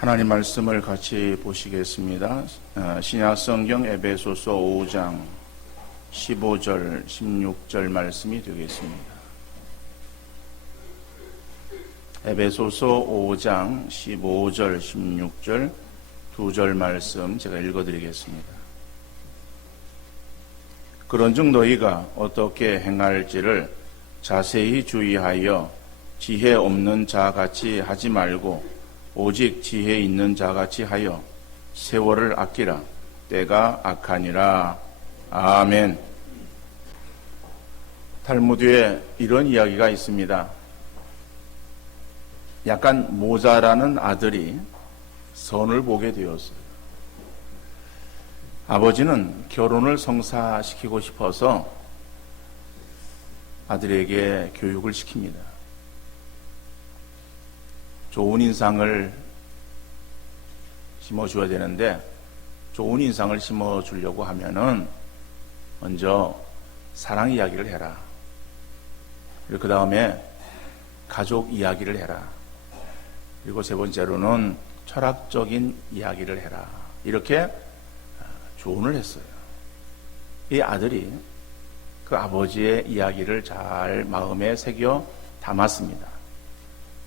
하나님 말씀을 같이 보시겠습니다. 신약성경 에베소서 5장 15절 16절 말씀이 되겠습니다. 에베소서 5장 15절 16절 두 절 말씀 제가 읽어드리겠습니다. 그런즉 너희가 어떻게 행할지를 자세히 주의하여 지혜 없는 자같이 하지 말고 오직 지혜 있는 자같이 하여 세월을 아끼라. 때가 악하니라. 아멘. 탈무드에 이런 이야기가 있습니다. 약간 모자라는 아들이 선을 보게 되었어요. 아버지는 결혼을 성사시키고 싶어서 아들에게 교육을 시킵니다. 좋은 인상을 심어줘야 되는데 좋은 인상을 심어주려고 하면은 먼저 사랑 이야기를 해라. 그리고 그 다음에 가족 이야기를 해라. 그리고 세 번째로는 철학적인 이야기를 해라. 이렇게 조언을 했어요. 이 아들이 그 아버지의 이야기를 잘 마음에 새겨 담았습니다.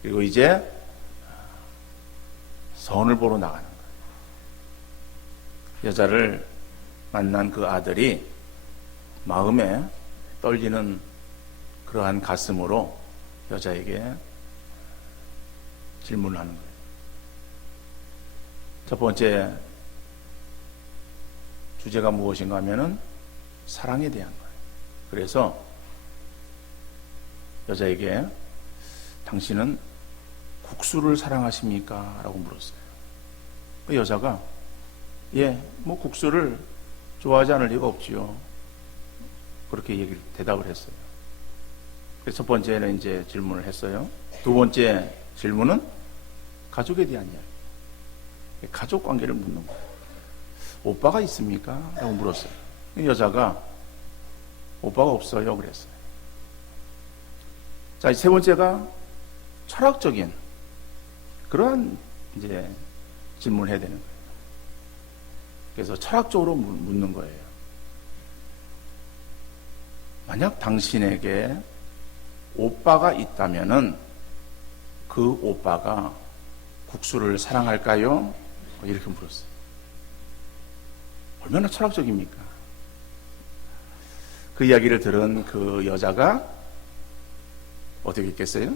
그리고 이제 선을 보러 나가는 거예요. 여자를 만난 그 아들이 마음에 떨리는 그러한 가슴으로 여자에게 질문을 하는 거예요. 첫 번째 주제가 무엇인가 하면은 사랑에 대한 거예요. 그래서 여자에게 당신은 국수를 사랑하십니까? 라고 물었어요. 그 여자가 국수를 좋아하지 않을 리가 없지요. 그렇게 대답을 했어요. 그래서 첫 번째는 이제 질문을 했어요. 두 번째 질문은 가족에 대한 이야기. 가족 관계를 묻는 거예요. 오빠가 있습니까? 라고 물었어요. 그 여자가 오빠가 없어요. 그랬어요. 자, 세 번째가 철학적인 그러한 이제 질문을 해야 되는 거예요. 그래서 철학적으로 묻는 거예요. 만약 당신에게 오빠가 있다면은 그 오빠가 국수를 사랑할까요? 이렇게 물었어요. 얼마나 철학적입니까? 그 이야기를 들은 그 여자가 어떻게 했겠어요?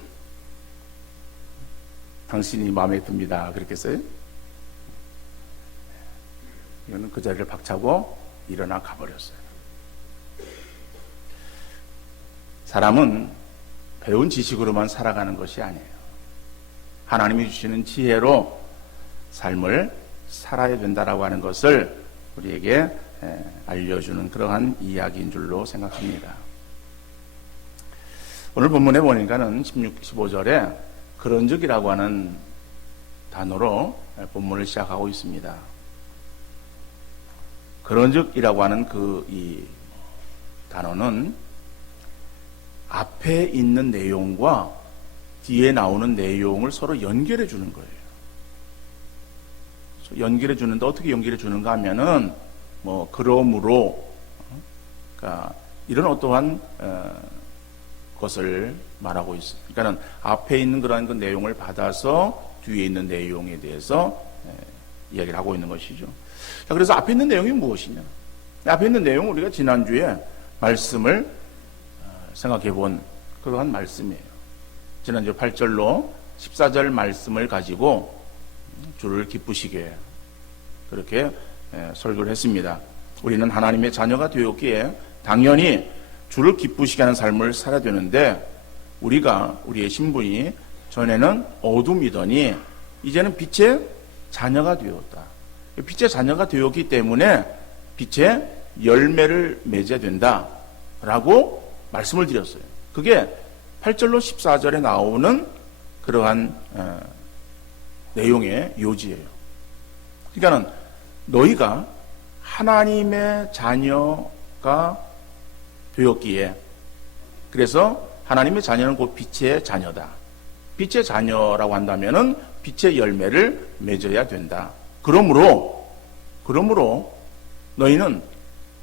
당신이 마음에 듭니다. 그랬겠어요? 이거는 그 자리를 박차고 일어나 가버렸어요. 사람은 배운 지식으로만 살아가는 것이 아니에요. 하나님이 주시는 지혜로 삶을 살아야 된다라고 하는 것을 우리에게 알려주는 그러한 이야기인 줄로 생각합니다. 오늘 본문에 보니까는 16, 15절에 그런즉이라고 하는 단어로 본문을 시작하고 있습니다. 그런즉이라고 하는 이 단어는 앞에 있는 내용과 뒤에 나오는 내용을 서로 연결해 주는 거예요. 연결해 주는데 어떻게 연결해 주는가 하면은 그러므로 그러니까 이런 어떠한 것을 말하고 있어요. 그러니까는 앞에 있는 그러한 그 내용을 받아서 뒤에 있는 내용에 대해서 이야기를 하고 있는 것이죠. 자, 그래서 앞에 있는 내용이 무엇이냐? 앞에 있는 내용은 우리가 지난주에 말씀을 생각해 본 그러한 말씀이에요. 지난주 8절로 14절 말씀을 가지고 주를 기쁘시게 그렇게 설교를 했습니다. 우리는 하나님의 자녀가 되었기에 당연히 주를 기쁘시게 하는 삶을 살아야 되는데 우리의 신분이 전에는 어둠이더니 이제는 빛의 자녀가 되었다. 빛의 자녀가 되었기 때문에 빛의 열매를 맺어야 된다라고 말씀을 드렸어요. 그게 8절로 14절에 나오는 그러한 내용의 요지예요. 그러니까는 너희가 하나님의 자녀가 되었기에, 그래서 하나님의 자녀는 곧 빛의 자녀다. 빛의 자녀라고 한다면은 빛의 열매를 맺어야 된다. 그러므로 너희는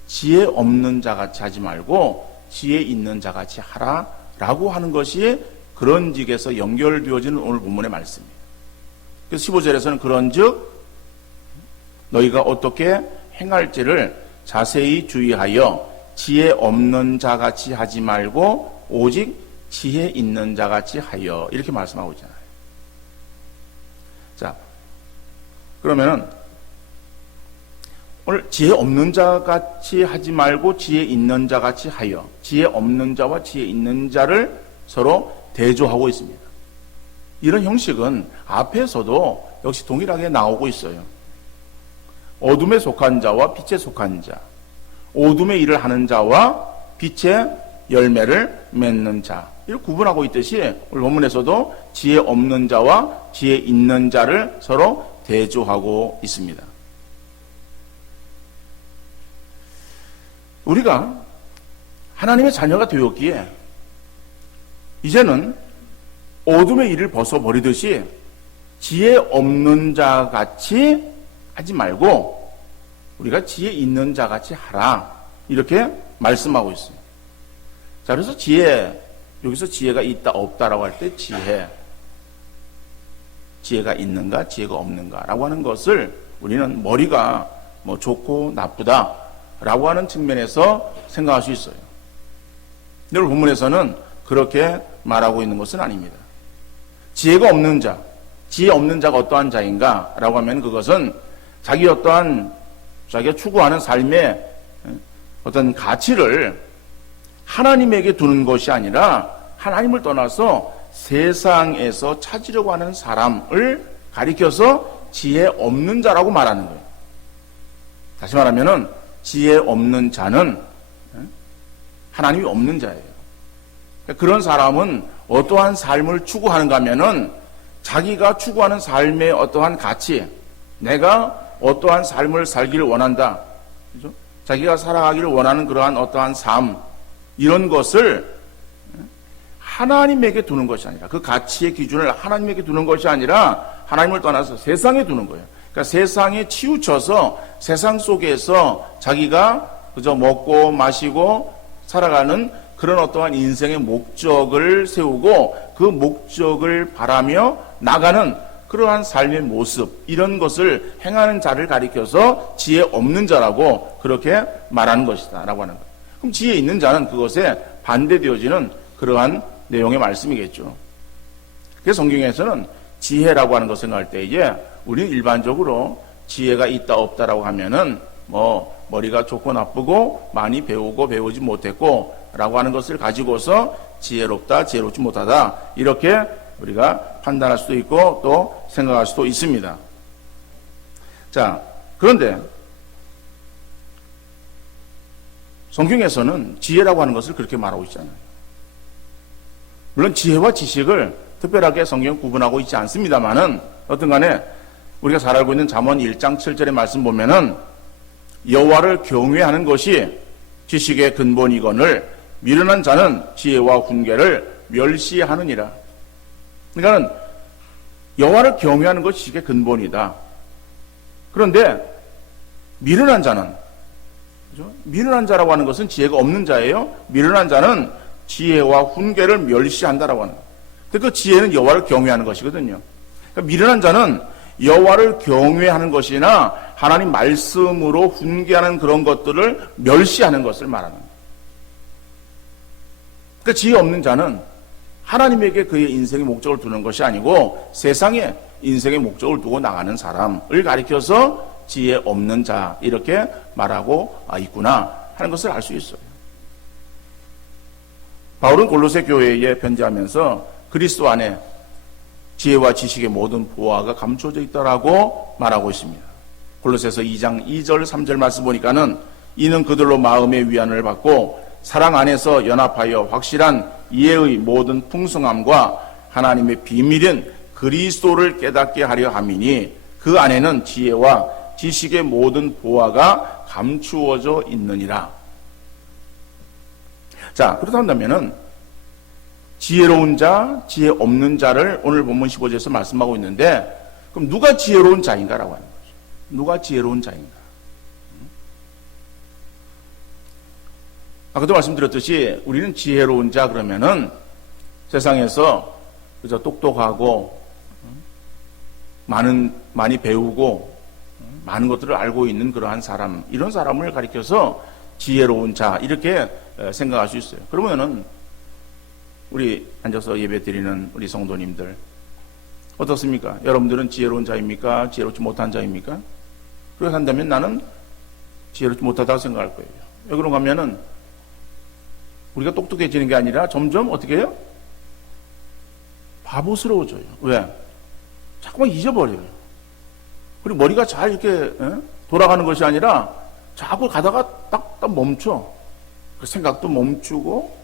지혜 없는 자같이 하지 말고 지혜 있는 자같이 하라라고 하는 것이 그런직에서 연결되어지는 오늘 본문의 말씀입니다. 그래서 15절에서는 그런즉 너희가 어떻게 행할지를 자세히 주의하여 지혜 없는 자같이 하지 말고 오직 지혜 있는 자같이 하여 이렇게 말씀하고 있잖아요. 자, 그러면은 오늘 지혜 없는 자같이 하지 말고 지혜 있는 자같이 하여 지혜 없는 자와 지혜 있는 자를 서로 대조하고 있습니다. 이런 형식은 앞에서도 역시 동일하게 나오고 있어요. 어둠에 속한 자와 빛에 속한 자, 어둠의 일을 하는 자와 빛의 열매를 맺는 자, 이렇게 구분하고 있듯이 오늘 본문에서도 지혜 없는 자와 지혜 있는 자를 서로 대조하고 있습니다. 우리가 하나님의 자녀가 되었기에 이제는 어둠의 일을 벗어버리듯이 지혜 없는 자 같이 하지 말고 우리가 지혜 있는 자 같이 하라 이렇게 말씀하고 있어요. 자, 그래서 여기서 지혜가 있다 없다라고 할 때 지혜가 있는가 지혜가 없는가라고 하는 것을 우리는 머리가 뭐 좋고 나쁘다라고 하는 측면에서 생각할 수 있어요. 근데 오늘 본문에서는 그렇게 말하고 있는 것은 아닙니다. 지혜가 없는 자, 지혜 없는 자가 어떠한 자인가 라고 하면 그것은 자기가 추구하는 삶의 어떤 가치를 하나님에게 두는 것이 아니라 하나님을 떠나서 세상에서 찾으려고 하는 사람을 가리켜서 지혜 없는 자라고 말하는 거예요. 다시 말하면은 지혜 없는 자는 하나님이 없는 자예요. 그런 사람은 어떠한 삶을 추구하는가 하면은 자기가 추구하는 삶의 어떠한 가치, 내가 어떠한 삶을 살기를 원한다. 그죠? 자기가 살아가기를 원하는 그러한 어떠한 삶, 이런 것을 하나님에게 두는 것이 아니라 그 가치의 기준을 하나님에게 두는 것이 아니라 하나님을 떠나서 세상에 두는 거예요. 그러니까 세상에 치우쳐서 세상 속에서 자기가 그저 먹고 마시고 살아가는 그런 어떠한 인생의 목적을 세우고 그 목적을 바라며 나가는 그러한 삶의 모습, 이런 것을 행하는 자를 가리켜서 지혜 없는 자라고 그렇게 말하는 것이다 라고 하는 거예요. 그럼 지혜 있는 자는 그것에 반대되어지는 그러한 내용의 말씀이겠죠. 그래서 성경에서는 지혜라고 하는 것을 생각할 때 이제 우리는 일반적으로 지혜가 있다 없다라고 하면은 뭐 머리가 좋고 나쁘고 많이 배우고 배우지 못했고 라고 하는 것을 가지고서 지혜롭다 지혜롭지 못하다 이렇게 우리가 판단할 수도 있고 또 생각할 수도 있습니다. 자, 그런데 성경에서는 지혜라고 하는 것을 그렇게 말하고 있잖아요. 물론 지혜와 지식을 특별하게 성경은 구분하고 있지 않습니다만은 어떤 간에 우리가 잘 알고 있는 잠언 1장 7절의 말씀 보면은 여호와를 경외하는 것이 지식의 근본이거늘 미련한 자는 지혜와 훈계를 멸시하느니라. 그러니까 여호와를 경외하는 것이 지식의 근본이다. 그런데 미련한 자는, 그죠? 미련한 자라고 하는 것은 지혜가 없는 자예요. 미련한 자는 지혜와 훈계를 멸시한다라고 하는 거예요. 그 지혜는 여호와를 경외하는 것이거든요. 그러니까 미련한 자는 여호와를 경외하는 것이나 하나님 말씀으로 훈계하는 그런 것들을 멸시하는 것을 말하는 거예요. 그러니까 지혜 없는 자는 하나님에게 그의 인생의 목적을 두는 것이 아니고 세상에 인생의 목적을 두고 나가는 사람을 가리켜서 지혜 없는 자 이렇게 말하고 있구나 하는 것을 알 수 있어요. 바울은 골로새 교회에 편지하면서 그리스도 안에 지혜와 지식의 모든 보화가 감춰져 있다라고 말하고 있습니다. 골로새서 2장 2절 3절 말씀 보니까는 이는 그들로 마음의 위안을 받고 사랑 안에서 연합하여 확실한 이해의 모든 풍성함과 하나님의 비밀인 그리스도를 깨닫게 하려 함이니 그 안에는 지혜와 지식의 모든 보화가 감추어져 있느니라. 자, 그렇다 한다면은 지혜로운 자, 지혜 없는 자를 오늘 본문 15절에서 말씀하고 있는데, 그럼 누가 지혜로운 자인가라고 하는 거죠. 누가 지혜로운 자인가? 아까도 말씀드렸듯이 우리는 지혜로운 자 그러면은 세상에서 그저 똑똑하고 많이 배우고 많은 것들을 알고 있는 그러한 사람, 이런 사람을 가리켜서 지혜로운 자 이렇게 생각할 수 있어요. 그러면은 우리 앉아서 예배 드리는 우리 성도님들 어떻습니까? 여러분들은 지혜로운 자입니까? 지혜롭지 못한 자입니까? 그렇게 한다면 나는 지혜롭지 못하다고 생각할 거예요. 왜 그런가 하면은 우리가 똑똑해지는 게 아니라 점점 어떻게 해요? 바보스러워져요. 왜? 자꾸만 잊어버려요. 그리고 머리가 잘 이렇게 돌아가는 것이 아니라 자꾸 가다가 딱 멈춰. 그 생각도 멈추고,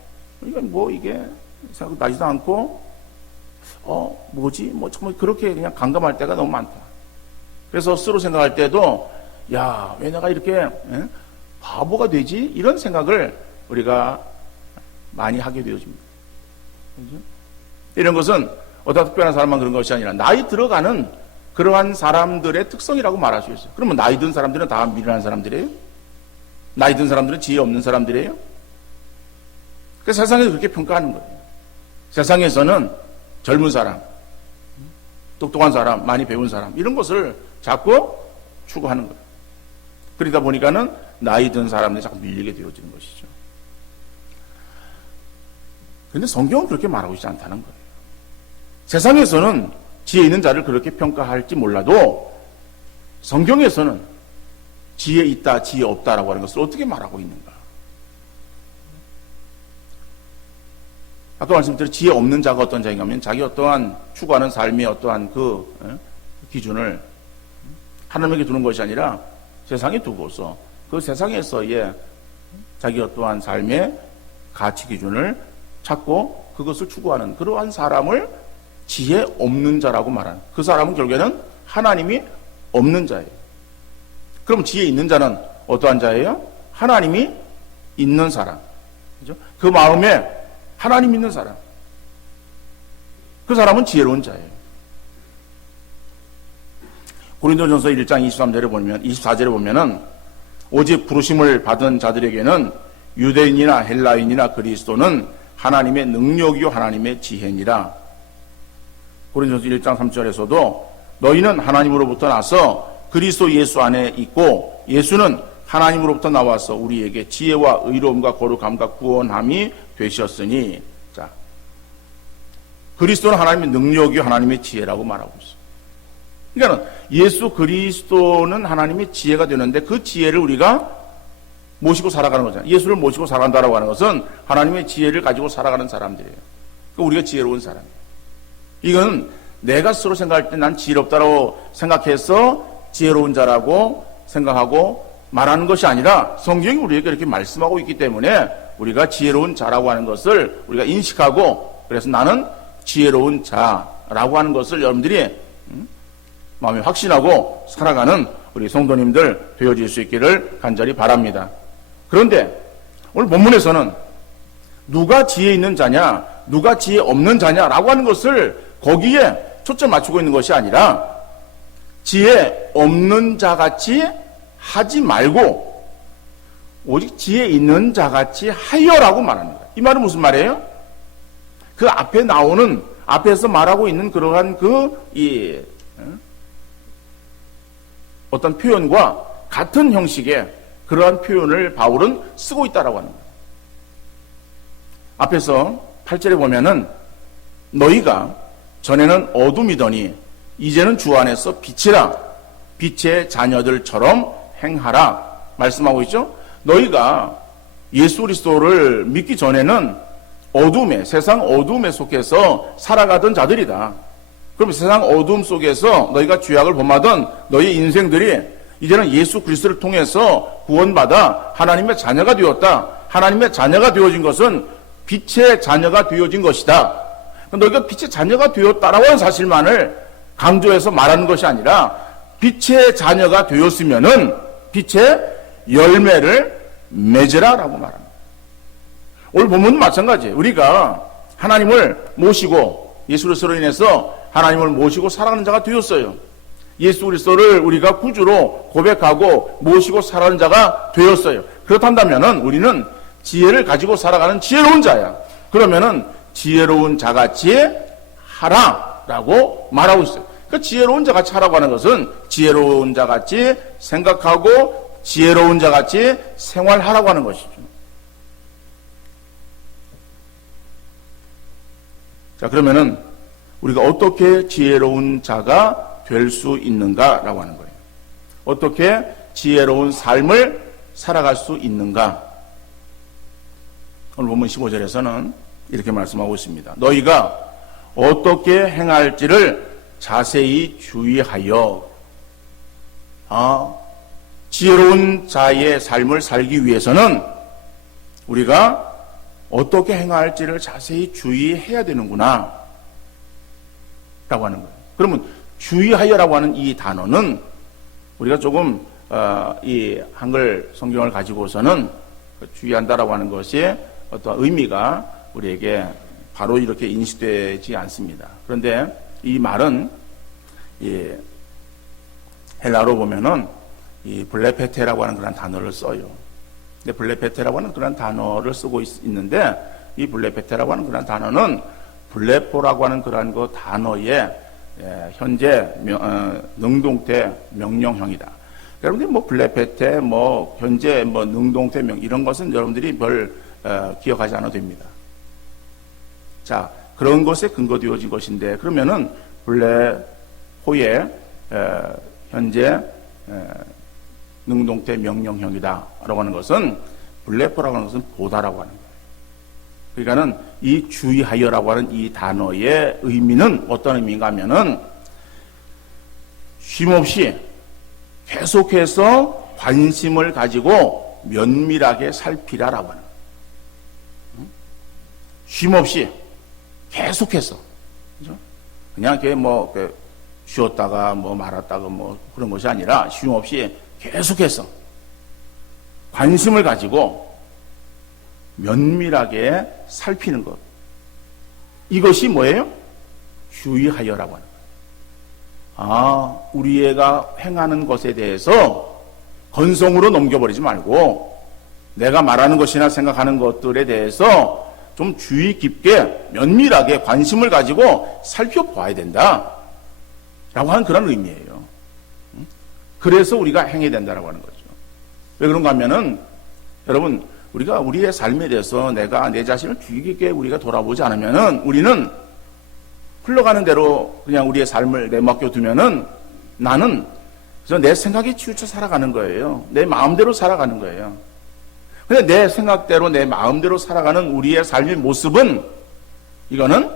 이건 뭐 이게 생각 나지도 않고, 뭐지? 뭐 정말 그렇게 그냥 감감할 때가 너무 많다. 그래서 스스로 생각할 때도, 야, 왜 내가 이렇게 바보가 되지? 이런 생각을 우리가 많이 하게 되어집니다. 그렇죠? 이런 것은 어떤 특별한 사람만 그런 것이 아니라 나이 들어가는 그러한 사람들의 특성이라고 말할 수 있어요. 그러면 나이 든 사람들은 다 미련한 사람들이에요? 나이 든 사람들은 지혜 없는 사람들이에요? 그래서 세상에서 그렇게 평가하는 거예요. 세상에서는 젊은 사람, 똑똑한 사람, 많이 배운 사람 이런 것을 자꾸 추구하는 거예요. 그러다 보니까는 나이 든 사람들이 자꾸 밀리게 되어지는 것이죠. 그런데 성경은 그렇게 말하고 있지 않다는 거예요. 세상에서는 지혜 있는 자를 그렇게 평가할지 몰라도 성경에서는 지혜 있다, 지혜 없다라고 하는 것을 어떻게 말하고 있는가? 아까 말씀드린 지혜 없는 자가 어떤 자인가 하면 자기 어떠한 추구하는 삶의 어떠한 그 기준을 하나님에게 두는 것이 아니라 세상에 두고서 그 세상에서의 자기 어떠한 삶의 가치 기준을 찾고 그것을 추구하는 그러한 사람을 지혜 없는 자라고 말하는, 그 사람은 결국에는 하나님이 없는 자예요. 그럼 지혜 있는 자는 어떠한 자예요? 하나님이 있는 사람. 그죠? 그 마음에 하나님 있는 사람. 그 사람은 지혜로운 자예요. 고린도전서 1장 24절에 보면은 오직 부르심을 받은 자들에게는 유대인이나 헬라인이나 그리스도는 하나님의 능력이요 하나님의 지혜니라. 고린도전서 1장 3절에서도 너희는 하나님으로부터 나서 그리스도 예수 안에 있고 예수는 하나님으로부터 나와서 우리에게 지혜와 의로움과 거룩함과 구원함이 되셨으니, 자, 그리스도는 하나님의 능력이요 하나님의 지혜라고 말하고 있어요. 그러니까 예수 그리스도는 하나님의 지혜가 되는데 그 지혜를 우리가 모시고 살아가는 거잖아요. 예수를 모시고 살아간다라고 하는 것은 하나님의 지혜를 가지고 살아가는 사람들이에요. 그러니까 우리가 지혜로운 사람이에요. 이건 내가 스스로 생각할 때 난 지혜롭다고 생각해서 지혜로운 자라고 생각하고 말하는 것이 아니라 성경이 우리에게 이렇게 말씀하고 있기 때문에 우리가 지혜로운 자라고 하는 것을 우리가 인식하고, 그래서 나는 지혜로운 자라고 하는 것을 여러분들이 마음에 확신하고 살아가는 우리 성도님들 되어질 수 있기를 간절히 바랍니다. 그런데 오늘 본문에서는 누가 지혜 있는 자냐, 누가 지혜 없는 자냐라고 하는 것을 거기에 초점 맞추고 있는 것이 아니라 지혜 없는 자같이 하지 말고 오직 지혜 있는 자같이 하여라고 말하는 거예요. 이 말은 무슨 말이에요? 그 앞에 나오는, 앞에서 말하고 있는 그러한 어떤 표현과 같은 형식의 그러한 표현을 바울은 쓰고 있다라고 하는 거예요. 앞에서 8절에 보면은 너희가 전에는 어둠이더니 이제는 주 안에서 빛이라, 빛의 자녀들처럼 행하라 말씀하고 있죠. 너희가 예수 그리스도를 믿기 전에는 어둠에, 세상 어둠에 속해서 살아가던 자들이다. 그럼 세상 어둠 속에서 너희가 죄악을 범하던 너희 인생들이 이제는 예수 그리스도를 통해서 구원받아 하나님의 자녀가 되었다. 하나님의 자녀가 되어진 것은 빛의 자녀가 되어진 것이다. 너희가 빛의 자녀가 되었다라고 하는 사실만을 강조해서 말하는 것이 아니라 빛의 자녀가 되었으면은 빛의 열매를 맺으라라고 말합니다. 오늘 본문은 마찬가지예요. 우리가 하나님을 모시고 예수 그리스도로 인해서 하나님을 모시고 살아가는 자가 되었어요. 예수 그리스도를 우리가 구주로 고백하고 모시고 살아가는 자가 되었어요. 그렇다면 우리는 지혜를 가지고 살아가는 지혜로운 자야. 그러면은 지혜로운 자같이 하라라고 말하고 있어요. 그 지혜로운 자같이 하라고 하는 것은 지혜로운 자같이 생각하고 지혜로운 자같이 생활하라고 하는 것이죠. 자, 그러면은 우리가 어떻게 지혜로운 자가 될 수 있는가라고 하는 거예요. 어떻게 지혜로운 삶을 살아갈 수 있는가? 오늘 본문 15절에서는 이렇게 말씀하고 있습니다. 너희가 어떻게 행할지를 자세히 주의하여 지혜로운 자의 삶을 살기 위해서는 우리가 어떻게 행할지를 자세히 주의해야 되는구나 라고 하는 거예요. 그러면 주의하여라고 하는 이 단어는 우리가 조금 이 한글 성경을 가지고서는 주의한다라고 하는 것이 어떤 의미가 우리에게 바로 이렇게 인식되지 않습니다. 그런데 이 말은 이 헬라어로 보면은 이 블레페테라고 하는 그런 단어를 써요. 근데 블레페테라고 하는 그런 단어를 쓰고 있는데 이 블레페테라고 하는 그런 단어는 블레포라고 하는 그런 그 단어의 현재 능동태 명령형이다. 여러분들이 뭐 블레페테, 뭐 현재 뭐 능동태 명 이런 것은 여러분들이 별 기억하지 않아도 됩니다. 자, 그런 것에 근거되어진 것인데 그러면은 블레포의 현재 능동태 명령형이다라고 하는 것은 블레포라고 하는 것은 보다라고 하는 거예요. 그러니까는 이 주의하여라고 하는 이 단어의 의미는 어떤 의미인가 하면은 쉼없이 계속해서 관심을 가지고 면밀하게 살피라라고 하는 거예요. 쉼없이 계속해서 그죠? 그냥 이렇게 뭐 쉬었다가 뭐 말았다가 뭐 그런 것이 아니라 쉼없이 계속해서 관심을 가지고 면밀하게 살피는 것. 이것이 뭐예요? 주의하여라고 하는 거예요. 우리 애가 행하는 것에 대해서 건성으로 넘겨버리지 말고 내가 말하는 것이나 생각하는 것들에 대해서 좀 주의 깊게 면밀하게 관심을 가지고 살펴보아야 된다. 라고 하는 그런 의미예요. 그래서 우리가 행해야 된다라고 하는 거죠. 왜 그런가 하면은 여러분 우리가 우리의 삶에 대해서 내가 내 자신을 주의 깊게 우리가 돌아보지 않으면은 우리는 흘러가는 대로 그냥 우리의 삶을 내맡겨 두면은 나는 그래서 내 생각에 치우쳐 살아가는 거예요. 내 마음대로 살아가는 거예요. 근데 내 생각대로 내 마음대로 살아가는 우리의 삶의 모습은 이거는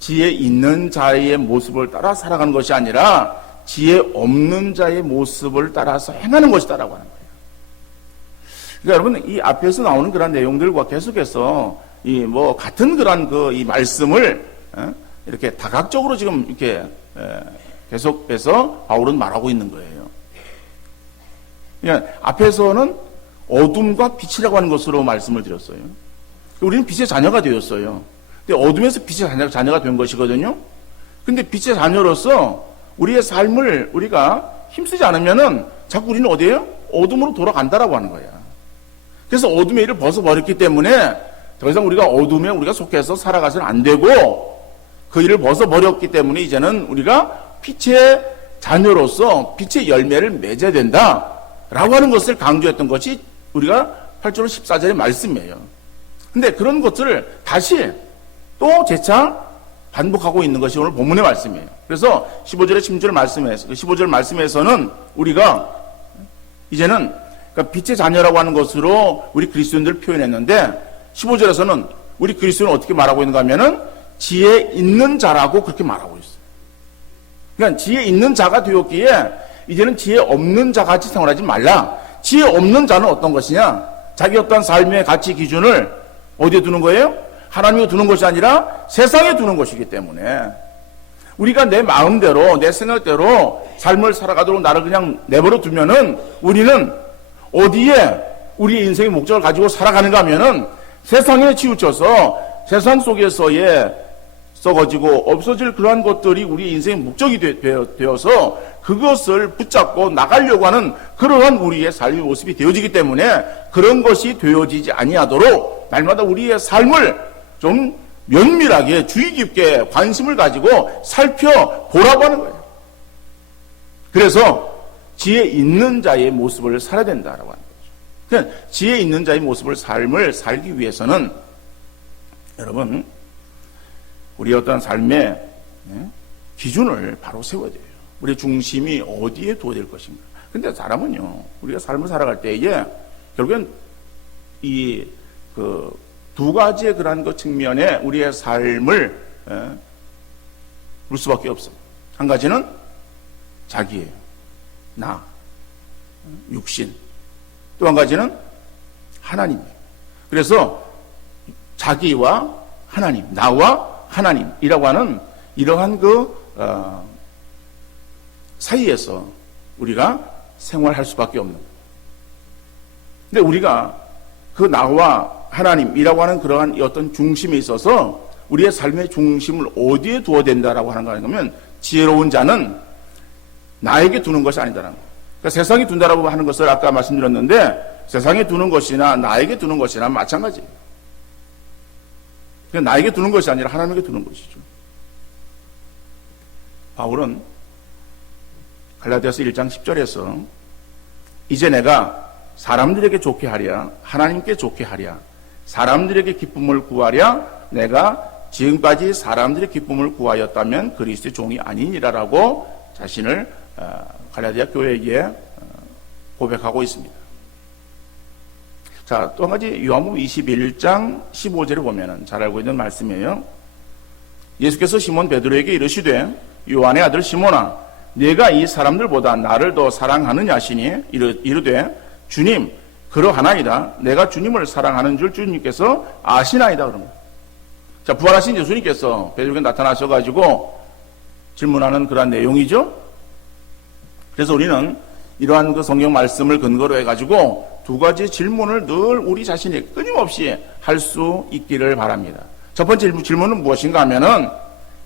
지혜 있는 자의 모습을 따라 살아가는 것이 아니라 지혜 없는 자의 모습을 따라서 행하는 것이다라고 하는 거예요. 그러니까 여러분 이 앞에서 나오는 그런 내용들과 계속해서 이 뭐 같은 그런 이 말씀을 이렇게 다각적으로 지금 이렇게 계속해서 바울은 말하고 있는 거예요. 그러니까 앞에서는 어둠과 빛이라고 하는 것으로 말씀을 드렸어요. 우리는 빛의 자녀가 되었어요. 근데 어둠에서 빛의 자녀가 된 것이거든요. 근데 빛의 자녀로서 우리의 삶을 우리가 힘쓰지 않으면은 자꾸 우리는 어디에요? 어둠으로 돌아간다라고 하는 거야. 그래서 어둠의 일을 벗어버렸기 때문에 더 이상 우리가 어둠에 우리가 속해서 살아가서는 안 되고 그 일을 벗어버렸기 때문에 이제는 우리가 빛의 자녀로서 빛의 열매를 맺어야 된다라고 하는 것을 강조했던 것이 우리가 8절 14절의 말씀이에요. 근데 그런 것들을 다시 또 재차 반복하고 있는 것이 오늘 본문의 말씀이에요. 그래서 15절의 16절 말씀에서는 우리가 이제는 그러니까 빛의 자녀라고 하는 것으로 우리 그리스도인들을 표현했는데 15절에서는 우리 그리스도인은 어떻게 말하고 있는가 하면은 지혜 있는 자라고 그렇게 말하고 있어요. 그러니까 지혜 있는 자가 되었기에 이제는 지혜 없는 자 같이 생활하지 말라. 지혜 없는 자는 어떤 것이냐? 자기 어떤 삶의 가치 기준을 어디에 두는 거예요? 하나님에 두는 것이 아니라 세상에 두는 것이기 때문에 우리가 내 마음대로 내 생각대로 삶을 살아가도록 나를 그냥 내버려 두면은 우리는 어디에 우리의 인생의 목적을 가지고 살아가는가 하면은 세상에 치우쳐서 세상 속에서의 썩어지고 없어질 그러한 것들이 우리 인생의 목적이 되어서 그것을 붙잡고 나가려고 하는 그러한 우리의 삶의 모습이 되어지기 때문에 그런 것이 되어지지 아니하도록 날마다 우리의 삶을 좀 면밀하게 주의 깊게 관심을 가지고 살펴보라고 하는 거예요. 그래서 지혜 있는 자의 모습을 살아야 된다라고 하는 거죠. 그러니까 지혜 있는 자의 모습을 삶을 살기 위해서는 여러분 우리의 어떤 삶의 기준을 바로 세워야 돼요. 우리의 중심이 어디에 두어야 될 것인가. 근데 사람은요, 우리가 삶을 살아갈 때에 결국엔 이 두 가지의 그러한 그 측면에 우리의 삶을 물 수밖에 없어요. 한 가지는 자기예요. 나, 육신. 또 한 가지는 하나님이에요. 그래서 자기와 하나님, 나와 하나님이라고 하는 이러한 사이에서 우리가 생활할 수밖에 없는 거예요. 근데 우리가 그 나와 하나님이라고 하는 그러한 어떤 중심에 있어서 우리의 삶의 중심을 어디에 두어야 된다라고 하는 거냐면 지혜로운 자는 나에게 두는 것이 아니다라는 거예요. 그러니까 세상에 둔다라고 하는 것을 아까 말씀드렸는데 세상에 두는 것이나 나에게 두는 것이나 마찬가지예요. 그냥 나에게 두는 것이 아니라 하나님에게 두는 것이죠. 바울은 갈라디아서 1장 10절에서 이제 내가 사람들에게 좋게 하랴 하나님께 좋게 하랴 사람들에게 기쁨을 구하랴 내가 지금까지 사람들의 기쁨을 구하였다면 그리스도의 종이 아니니라라고 자신을 갈라디아 교회에게 고백하고 있습니다. 자, 또 한 가지 요한복음 21장 15절에 보면은 잘 알고 있는 말씀이에요. 예수께서 시몬 베드로에게 이르시되 요한의 아들 시몬아 네가 이 사람들보다 나를 더 사랑하느냐 하시니 이르되 주님 그러하나이다. 내가 주님을 사랑하는 줄 주님께서 아시나이다. 그런 거예요. 자, 부활하신 예수님께서 베드로에게 나타나셔가지고 질문하는 그러한 내용이죠. 그래서 우리는 이러한 그 성경 말씀을 근거로 해가지고 두 가지 질문을 늘 우리 자신이 끊임없이 할 수 있기를 바랍니다. 첫 번째 질문은 무엇인가 하면은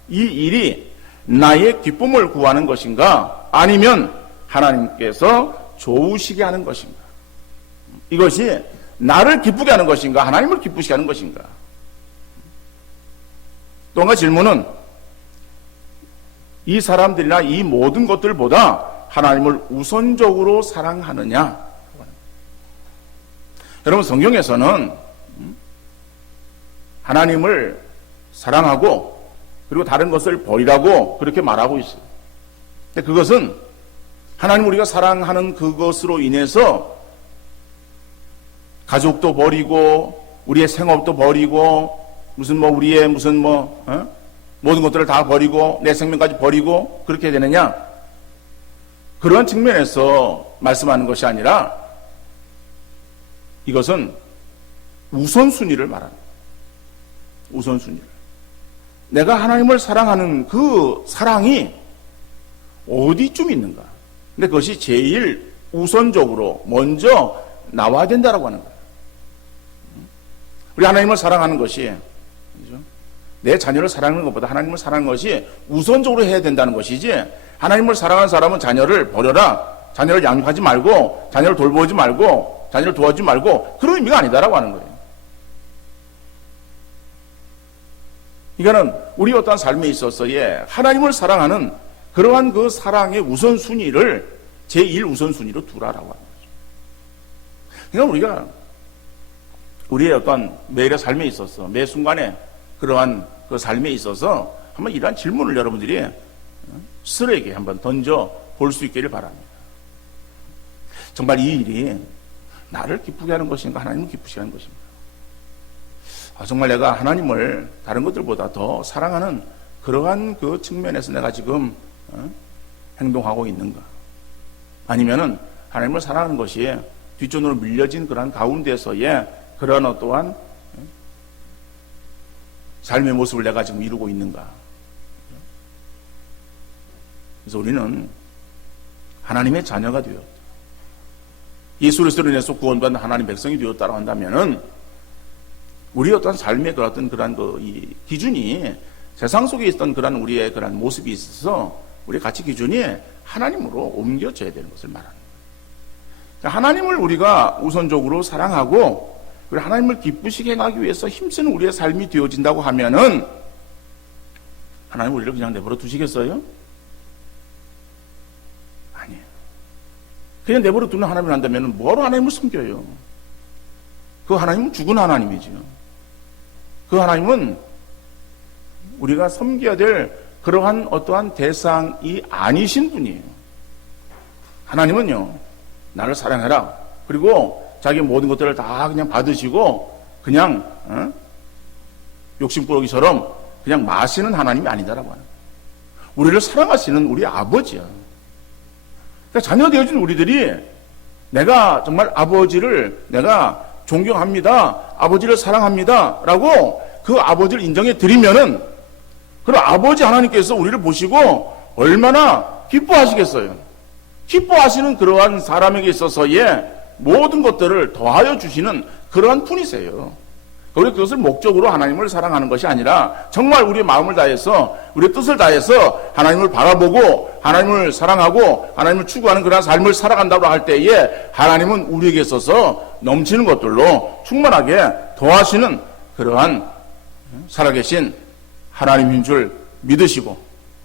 이 일이 나의 기쁨을 구하는 것인가 아니면 하나님께서 좋으시게 하는 것인가. 이것이 나를 기쁘게 하는 것인가 하나님을 기쁘시게 하는 것인가. 또 한 가지 질문은 이 사람들이나 이 모든 것들보다 하나님을 우선적으로 사랑하느냐. 여러분 성경에서는 하나님을 사랑하고 그리고 다른 것을 버리라고 그렇게 말하고 있어요. 근데 그것은 하나님 우리가 사랑하는 그것으로 인해서 가족도 버리고 우리의 생업도 버리고 우리의 모든 것들을 다 버리고 내 생명까지 버리고 그렇게 되느냐? 그런 측면에서 말씀하는 것이 아니라 이것은 우선순위를 말하는 거예요. 우선순위를. 내가 하나님을 사랑하는 그 사랑이 어디쯤 있는가? 근데 그것이 제일 우선적으로 먼저 나와야 된다라고 하는 거예요. 우리 하나님을 사랑하는 것이 내 자녀를 사랑하는 것보다 하나님을 사랑하는 것이 우선적으로 해야 된다는 것이지 하나님을 사랑하는 사람은 자녀를 버려라, 자녀를 양육하지 말고 자녀를 돌보지 말고 자녀를 도와주지 말고 그런 의미가 아니다라고 하는 거예요. 이거는 우리 어떠한 삶에 있어서의 하나님을 사랑하는 그러한 그 사랑의 우선순위를 제1 우선순위로 두라라고 하는 거죠. 그러니까 우리가 우리의 어떤 매일의 삶에 있어서 매 순간에 그러한 그 삶에 있어서 한번 이러한 질문을 여러분들이 스스로에게 한번 던져 볼 수 있기를 바랍니다. 정말 이 일이 나를 기쁘게 하는 것인가 하나님을 기쁘시게 하는 것인가? 정말 내가 하나님을 다른 것들보다 더 사랑하는 그러한 그 측면에서 내가 지금 행동하고 있는가? 아니면은 하나님을 사랑하는 것이 뒷전으로 밀려진 그러한 가운데서의 그러한 어떠한 삶의 모습을 내가 지금 이루고 있는가? 그래서 우리는 하나님의 자녀가 되었다. 예수 그리스도로 인해서 구원받은 하나님 백성이 되었다고 한다면은 우리 어떤 삶의 그런 이 기준이 세상 속에 있던 그런 우리의 그런 모습이 있어서 우리 가치 기준이 하나님으로 옮겨져야 되는 것을 말하는 거예요. 하나님을 우리가 우선적으로 사랑하고 그리고 하나님을 기쁘시게 행하기 위해서 힘쓰는 우리의 삶이 되어진다고 하면은 하나님 우리를 그냥 내버려 두시겠어요? 아니에요. 그냥 내버려 두는 하나님을 한다면 뭐하러 하나님을 섬겨요? 그 하나님은 죽은 하나님이죠. 그 하나님은 우리가 섬겨야 될 그러한 어떠한 대상이 아니신 분이에요. 하나님은요, 나를 사랑해라. 그리고 자기 모든 것들을 다 그냥 받으시고 그냥 욕심꾸러기처럼 그냥 마시는 하나님이 아니다라고 하는 거예요. 우리를 사랑하시는 우리 아버지야. 그러니까 자녀 되어진 우리들이 내가 정말 아버지를 내가 존경합니다. 아버지를 사랑합니다. 라고 그 아버지를 인정해 드리면은 그럼 아버지 하나님께서 우리를 보시고 얼마나 기뻐하시겠어요. 기뻐하시는 그러한 사람에게 있어서의 모든 것들을 더하여 주시는 그러한 분이세요. 우리 그것을 목적으로 하나님을 사랑하는 것이 아니라 정말 우리의 마음을 다해서 우리의 뜻을 다해서 하나님을 바라보고 하나님을 사랑하고 하나님을 추구하는 그런 삶을 살아간다고 할 때에 하나님은 우리에게 있어서 넘치는 것들로 충만하게 더하시는 그러한 살아계신 하나님인 줄 믿으시고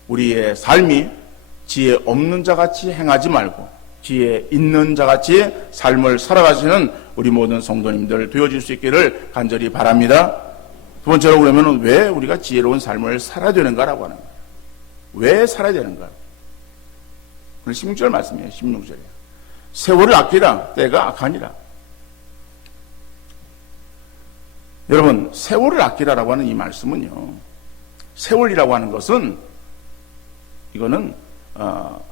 우리의 삶이 지혜 없는 자같이 행하지 말고 지혜 있는 자같이 삶을 살아가시는 우리 모든 성도님들 되어질 수 있기를 간절히 바랍니다. 두 번째로 그러면 왜 우리가 지혜로운 삶을 살아야 되는가라고 하는 거예요. 왜 살아야 되는가? 오늘 16절 말씀이에요. 16절이에요. 세월을 아끼라 때가 악하니라. 여러분 세월을 아끼라라고 하는 이 말씀은요. 세월이라고 하는 것은 이거는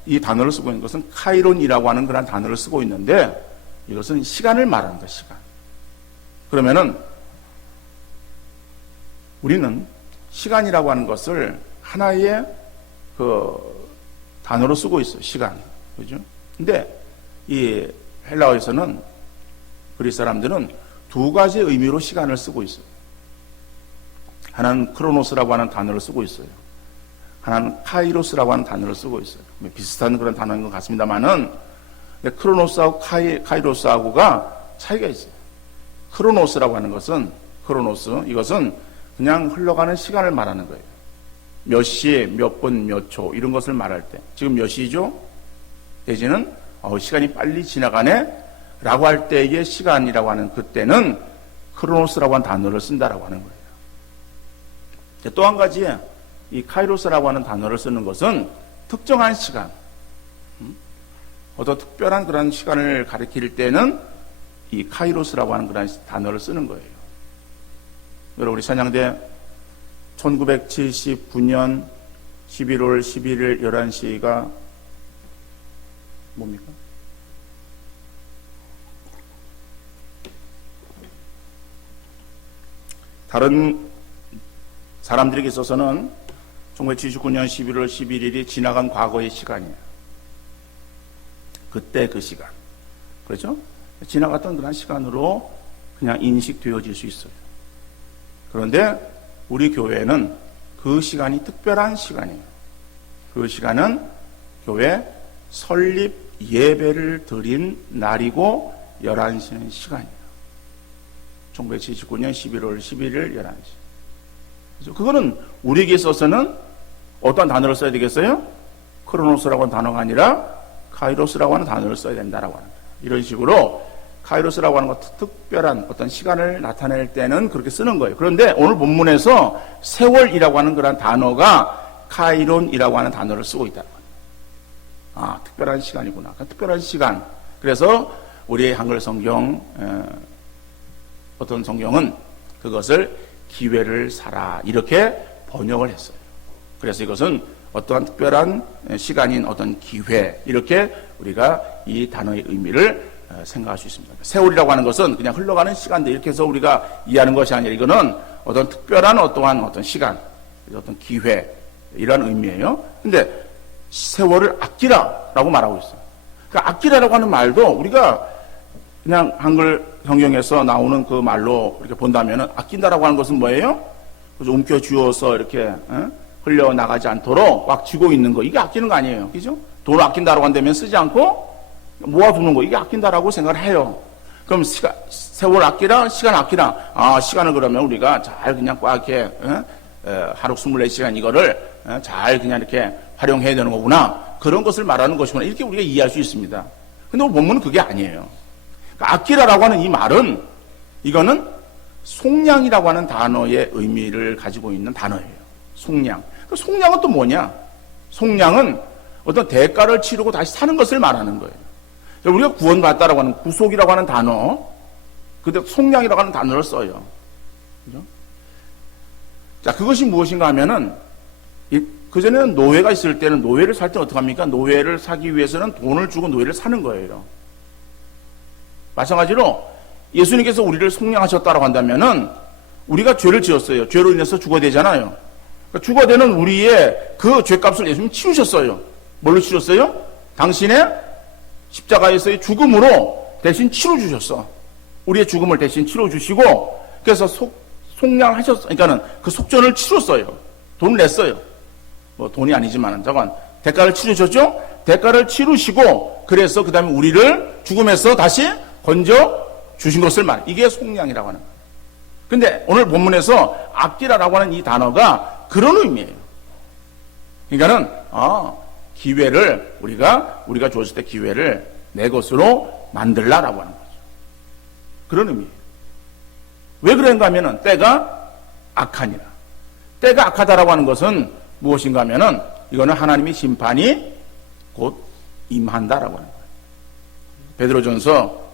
이 단어를 쓰고 있는 것은 카이론이라고 하는 그런 단어를 쓰고 있는데 이것은 시간을 말하는 거예요. 시간. 그러면은 우리는 시간이라고 하는 것을 하나의 그 단어로 쓰고 있어요. 시간. 그죠? 근데 이 헬라어에서는 그리스 사람들은 두 가지 의미로 시간을 쓰고 있어요. 하나는 크로노스라고 하는 단어를 쓰고 있어요. 하나는 카이로스라고 하는 단어를 쓰고 있어요. 비슷한 그런 단어인 것 같습니다만은 크로노스하고 카이로스하고가 차이가 있어요. 크로노스라고 하는 것은 이것은 그냥 흘러가는 시간을 말하는 거예요. 몇 시에 몇 분 몇 초 이런 것을 말할 때 지금 몇 시죠? 대신은 시간이 빨리 지나가네 라고 할 때의 시간이라고 하는 그때는 크로노스라고 하는 단어를 쓴다라고 하는 거예요. 또 한 가지 이 카이로스라고 하는 단어를 쓰는 것은 특정한 시간, 어떤 특별한 그런 시간을 가리킬 때는 이 카이로스라고 하는 그런 단어를 쓰는 거예요. 여러분 우리 찬양대 1979년 11월 11일 11시가 뭡니까? 다른 사람들에게 있어서는 1979년 11월 11일이 지나간 과거의 시간이에요. 그때 그 시간. 그렇죠? 지나갔던 그런 시간으로 그냥 인식되어질 수 있어요. 그런데 우리 교회는 그 시간이 특별한 시간이에요. 그 시간은 교회 설립 예배를 드린 날이고 11시는 시간이에요. 1979년 11월 11일 11시. 그래서 그거는 우리에게 있어서는 어떤 단어를 써야 되겠어요? 크로노스라고 하는 단어가 아니라 카이로스라고 하는 단어를 써야 된다라고 하는 거예요. 이런 식으로 카이로스라고 하는 것 특별한 어떤 시간을 나타낼 때는 그렇게 쓰는 거예요. 그런데 오늘 본문에서 세월이라고 하는 그런 단어가 카이론이라고 하는 단어를 쓰고 있다는 거예요. 아, 특별한 시간이구나. 특별한 시간. 그래서 우리의 한글 성경 어떤 성경은 그것을 기회를 살아 이렇게 번역을 했어요. 그래서 이것은 어떠한 특별한 시간인 어떤 기회 이렇게 우리가 이 단어의 의미를 생각할 수 있습니다. 세월이라고 하는 것은 그냥 흘러가는 시간들 이렇게 해서 우리가 이해하는 것이 아니라 이거는 어떤 특별한 어떤 시간, 어떤 기회 이런 의미예요. 근데 세월을 아끼라라고 말하고 있어요. 그러니까 아끼라라고 하는 말도 우리가 그냥 한글 성경에서 나오는 그 말로 이렇게 본다면은 아낀다라고 하는 것은 뭐예요? 그래서 움켜쥐어서 이렇게 흘려 나가지 않도록 꽉 쥐고 있는 거, 이게 아끼는 거 아니에요, 그죠? 돈을 아낀다라고 한다면 쓰지 않고 모아두는 거, 이게 아낀다라고 생각을 해요. 그럼 세월 아끼라, 시간 아끼라. 아, 시간을 그러면 우리가 잘 그냥 꽉 이렇게 하루 24시간 이거를 잘 그냥 이렇게 활용해야 되는 거구나. 그런 것을 말하는 것이구나. 이렇게 우리가 이해할 수 있습니다. 근데 오늘 본문은 그게 아니에요. 그러니까 아끼라라고 하는 이 말은, 이거는 속량이라고 하는 단어의 의미를 가지고 있는 단어예요. 속량. 그 속량은 또 뭐냐? 속량은 어떤 대가를 치르고 다시 사는 것을 말하는 거예요. 우리가 구원받다라고 하는, 구속이라고 하는 단어, 근데 속량이라고 하는 단어를 써요. 그죠? 자, 그것이 무엇인가 하면은, 그전에는 노예가 있을 때는 노예를 살 때 어떡합니까? 노예를 사기 위해서는 돈을 주고 노예를 사는 거예요. 마찬가지로 예수님께서 우리를 속량하셨다라고 한다면은, 우리가 죄를 지었어요. 죄로 인해서 죽어야 되잖아요. 그러니까 죽어야 되는 우리의 그 죄값을 예수님이 치르셨어요. 뭘로 치렀어요? 당신의 십자가에서의 죽음으로 대신 치러주셨어. 우리의 죽음을 대신 치러주시고, 그래서 속량하셨어. 그러니까는 그 속전을 치렀어요. 돈을 냈어요. 뭐 돈이 아니지만, 저건 대가를 치르셨죠? 대가를 치르시고, 그래서 그 다음에 우리를 죽음에서 다시 건져 주신 것을 말. 이게 속량이라고 하는 거예요. 근데 오늘 본문에서 아끼라라고 하는 이 단어가 그런 의미예요. 그러니까는, 기회를, 우리가 주어질 때 기회를 내 것으로 만들라라고 하는 거죠. 그런 의미예요. 왜 그런가 하면은 때가 악하니라. 때가 악하다라고 하는 것은 무엇인가 하면은, 이거는 하나님의 심판이 곧 임한다라고 하는 거예요. 베드로전서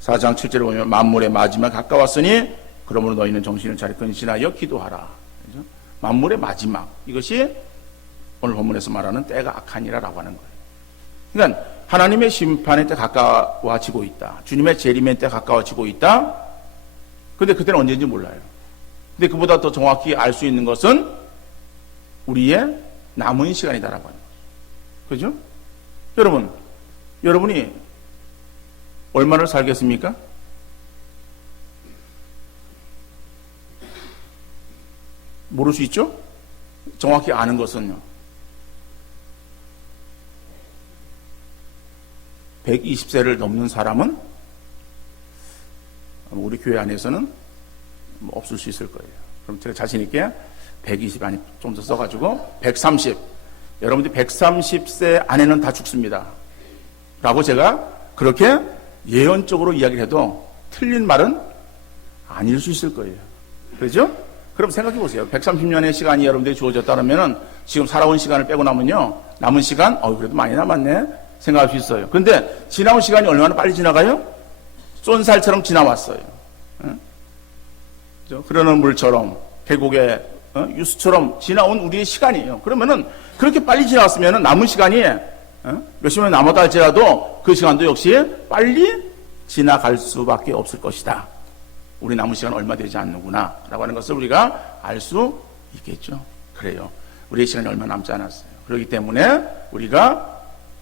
4장 7절에 보면, 만물의 마지막 가까웠으니 그러므로 너희는 정신을 차려 근신하여 기도하라. 그렇죠? 만물의 마지막, 이것이 오늘 본문에서 말하는 때가 악하니라라고 하는 거예요. 그러니까 하나님의 심판의 때 가까워지고 있다. 주님의 재림의 때 가까워지고 있다. 근데 그때는 언제인지 몰라요. 근데 그보다 더 정확히 알 수 있는 것은 우리의 남은 시간이다라고 하는 거죠. 그죠? 여러분이 얼마를 살겠습니까? 모를 수 있죠? 정확히 아는 것은요. 120세를 넘는 사람은 우리 교회 안에서는 없을 수 있을 거예요. 그럼 제가 자신 있게 120 아니 좀 더 써가지고 130. 여러분들이 130세 안에는 다 죽습니다. 라고 제가 그렇게 예언적으로 이야기를 해도 틀린 말은 아닐 수 있을 거예요. 그렇죠? 그럼 생각해 보세요. 130년의 시간이 여러분들이 주어졌다면은 지금 살아온 시간을 빼고 나면요, 남은 시간, 그래도 많이 남았네 생각할 수 있어요. 근데 지나온 시간이 얼마나 빨리 지나가요? 쏜살처럼 지나왔어요. 흐르는 물처럼, 계곡의 유수처럼 지나온 우리의 시간이에요. 그러면은 그렇게 빨리 지나왔으면은 남은 시간이 몇십 년 남았다 할지라도 그 시간도 역시 빨리 지나갈 수밖에 없을 것이다. 우리 남은 시간 얼마 되지 않는구나 라고 하는 것을 우리가 알 수 있겠죠. 그래요. 우리의 시간이 얼마 남지 않았어요. 그렇기 때문에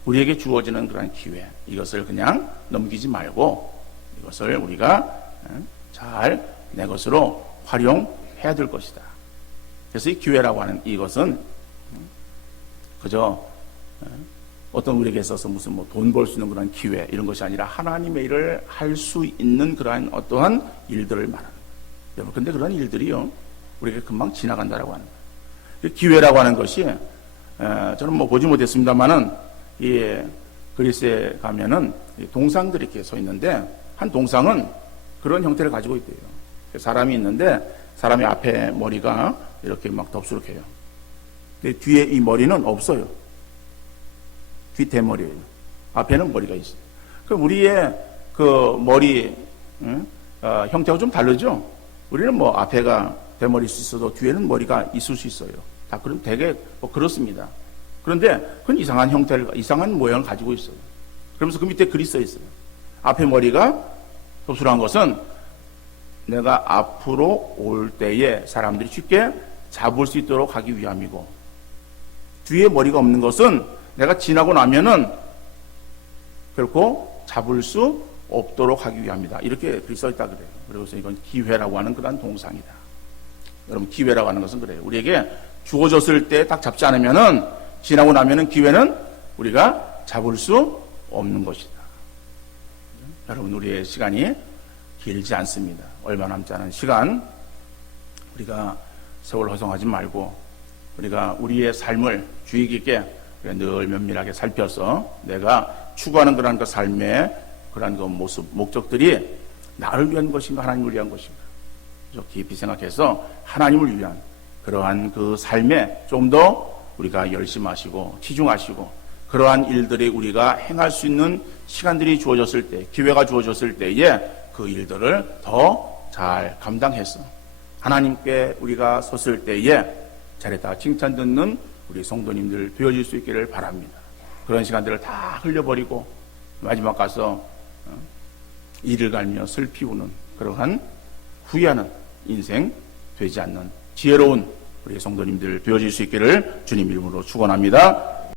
우리에게 주어지는 그런 기회, 이것을 그냥 넘기지 말고 이것을 우리가 잘 내 것으로 활용해야 될 것이다. 그래서 이 기회라고 하는 이것은 그저 어떤 우리에게 있어서 무슨 돈 벌 수 있는 그런 기회 이런 것이 아니라 하나님의 일을 할 수 있는 그러한 어떠한 일들을 말하는 거예요. 여러분, 근데 그런 일들이요, 우리에게 금방 지나간다라고 하는 거예요. 기회라고 하는 것이 저는 보지 못했습니다만은 이 그리스에 가면은 동상들이 이렇게 서 있는데 한 동상은 그런 형태를 가지고 있대요. 사람이 있는데 사람이 앞에 머리가 이렇게 막 덥수룩해요. 근데 뒤에 이 머리는 없어요. 뒷대머리예요. 앞에는 머리가 있어요. 그럼 우리의 그 머리 형태가 좀 다르죠? 우리는 앞에가 대머리일 수 있어도 뒤에는 머리가 있을 수 있어요. 다 그럼 되게 그렇습니다. 그런데 그건 이상한 형태를, 이상한 모양을 가지고 있어요. 그러면서 그 밑에 글이 써 있어요. 앞에 머리가 덥수룩한 것은 내가 앞으로 올 때에 사람들이 쉽게 잡을 수 있도록 하기 위함이고, 뒤에 머리가 없는 것은 내가 지나고 나면은 결코 잡을 수 없도록 하기 위함이다. 이렇게 글 써 있다 그래요. 그래서 이건 기회라고 하는 그런 동상이다. 여러분, 기회라고 하는 것은 그래요. 우리에게 주어졌을 때 딱 잡지 않으면은, 지나고 나면은 기회는 우리가 잡을 수 없는 것이다. 여러분, 우리의 시간이 길지 않습니다. 얼마 남지 않은 시간, 우리가 세월 허송하지 말고, 우리가 우리의 삶을 주의 깊게 늘 면밀하게 살펴서 내가 추구하는 그런 그 삶의 그런 그 모습, 목적들이 나를 위한 것인가, 하나님을 위한 것인가. 깊이 생각해서 하나님을 위한 그러한 그 삶에 좀 더 우리가 열심하시고 치중하시고, 그러한 일들이 우리가 행할 수 있는 시간들이 주어졌을 때, 기회가 주어졌을 때에 그 일들을 더 잘 감당해서 하나님께 우리가 섰을 때에 잘했다 칭찬 듣는 우리 성도님들 되어질 수 있기를 바랍니다. 그런 시간들을 다 흘려버리고 마지막 가서 이를 갈며 슬피 우는 그러한 후회하는 인생 되지 않는 지혜로운 우리 성도님들 되어질 수 있기를 주님 이름으로 축원합니다.